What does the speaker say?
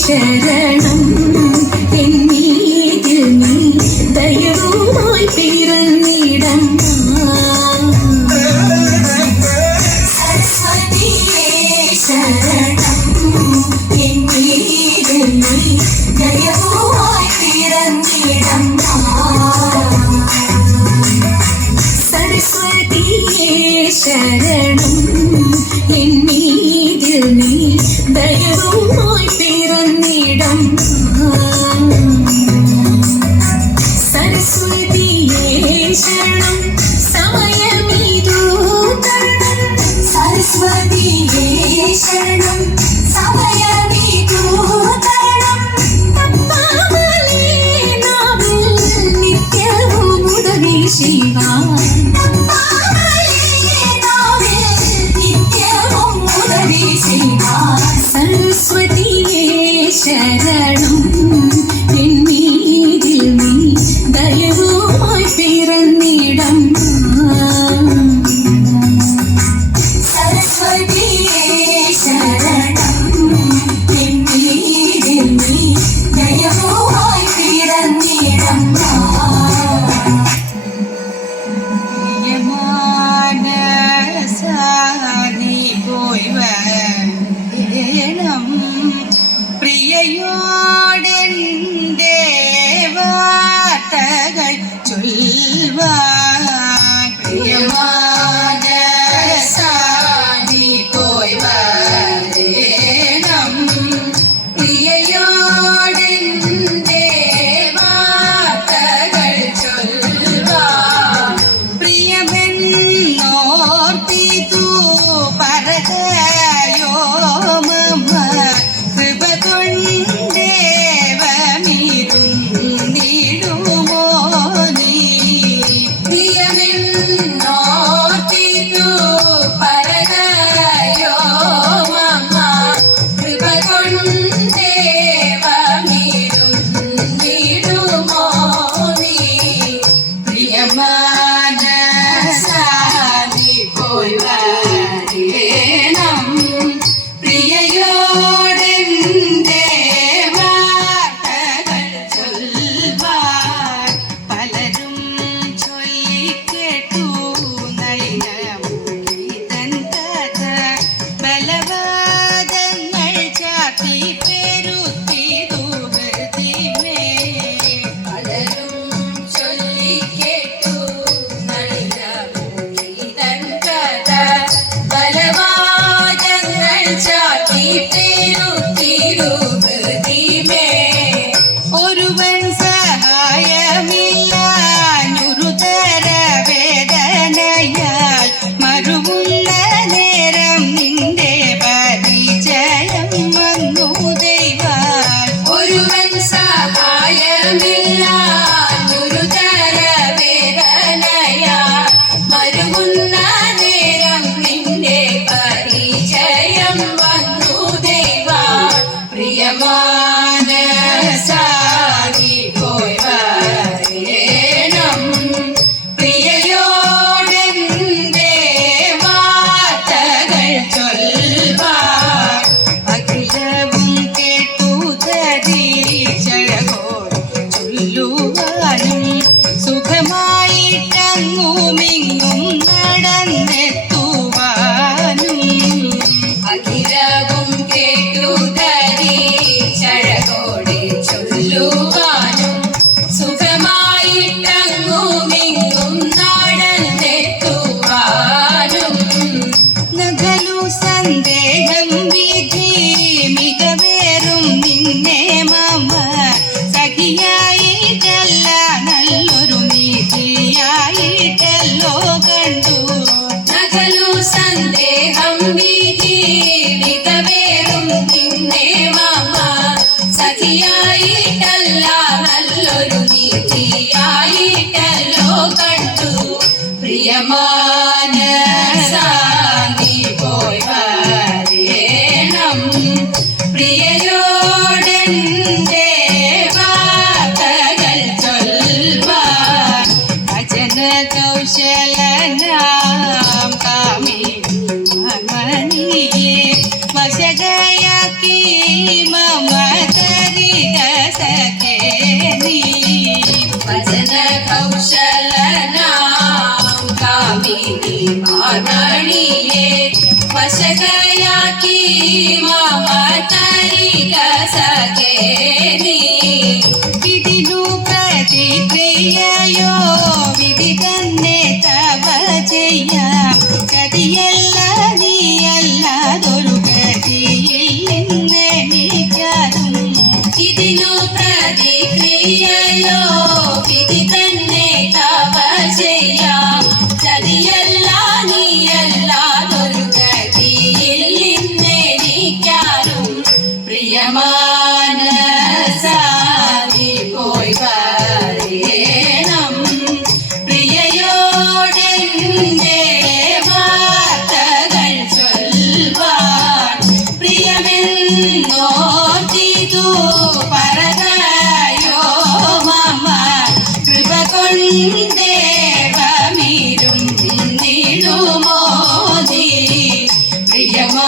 ശരണം എന്നീതിൽ നീ ദയവുമായി പിറന്നിടം സരസ്വതിയേ ശരണം എന്നീതിൽ നീ ദയവുമായി പിറന്നിടം സരസ്വതിയേ ശരണം എന്നീതിൽ നീ ദയവുമായി പിറന്നിടം സരസ്വതിയേ ശരണം സമയമിതു തരണം സരസ്വതിയേ ശരണം സമയമിതു തരണം തപ്പാമലേ നാവിൽ നിത്യവും ഉദവി ശിവ സരസ്വതിയേ ശരണം എന്നീതിൽ നീ ദയവുമായി പിറന്നിടം സരസ്വതിയേ ശരണം എന്നീതിൽ നീ ദയവുമായി പിറന്നിടം പ്രിയയോടെൻ്റെ വാർത്തകൾ ചൊൽവാൻ പ്രിയമാനസാനി പോയി വരേണം പ്രിയയോടെൻ്റെ വാർത്തകൾ ചൊൽവാൻ പ്രിയമെന്നോർത്തിതു പറകയോ മമ കൃപ കൊണ്ടേവമിരുന്നിടുമോ നീ പ്രിയമെന്നോർത്തിതു പറകയോ മമ കൃപ കൊണ്ടേവമിരുന്നിടുമോ നീ പ്രിയമാനസാനി പോയി വരേണം പ്രിയയോടെൻ്റെ വാർത്തകൾ ചൊൽവാൻ പലരും ചൊല്ലിക്കേട്ടു നളിനമുഖിതൻ കഥ ബലവാദങ്ങൾ ചാത്തി പെരുത്തിതു ഹൃദിമേ പലരും ചൊല്ലിക്കേട്ടു നളിനമുഖിതൻ കഥ ബലവാദങ്ങൾ ചാത്തി പെരുത്തിതു ഹൃദിമേ ഒരുവൻ സഹായമില്ലാഞ്ഞുരുതര വേദനയാൽ മരുവുന്ന നേരം നിന്റെ പരിചയം വന്നു ദൈവാൽ ഒരുവൻ സഹായമില്ലാഞ്ഞുരുതര വേദനയാൽ മരുവുന്ന നേരം നിന്റെ പരിചയം വന്നു ദൈവാൽ പാർവണിയെ വശകയാക്കി മമ തരിക സഖേ നീ ഇതിനു പ്രതിക്രിയയോ വിധി തന്നെ തവ ചെയ്യാം ഗതിയല്ല നീയല്ലാതൊരു ഗതിയില്ലെന്നെനിക്കതും ഇതിനു പ്രതിക്രിയയോ വിധി തന്നെ തവ ചെയ്യാം ഗതിയല്ല നീയല്ലാതൊരു ഗതിയില്ലെന്നെനിക്കതും പ്രിയമാനസാദി പോയി പറയണം പ്രിയയോടെന്റെ വാർത്തകൾ ചൊൽവാൻ പ്രിയമെന്നോർത്തിതു പറകയോ മമ കൃപ കൊണ്ടേവമിരും നിടുമോദി പ്രിയമാനസാദി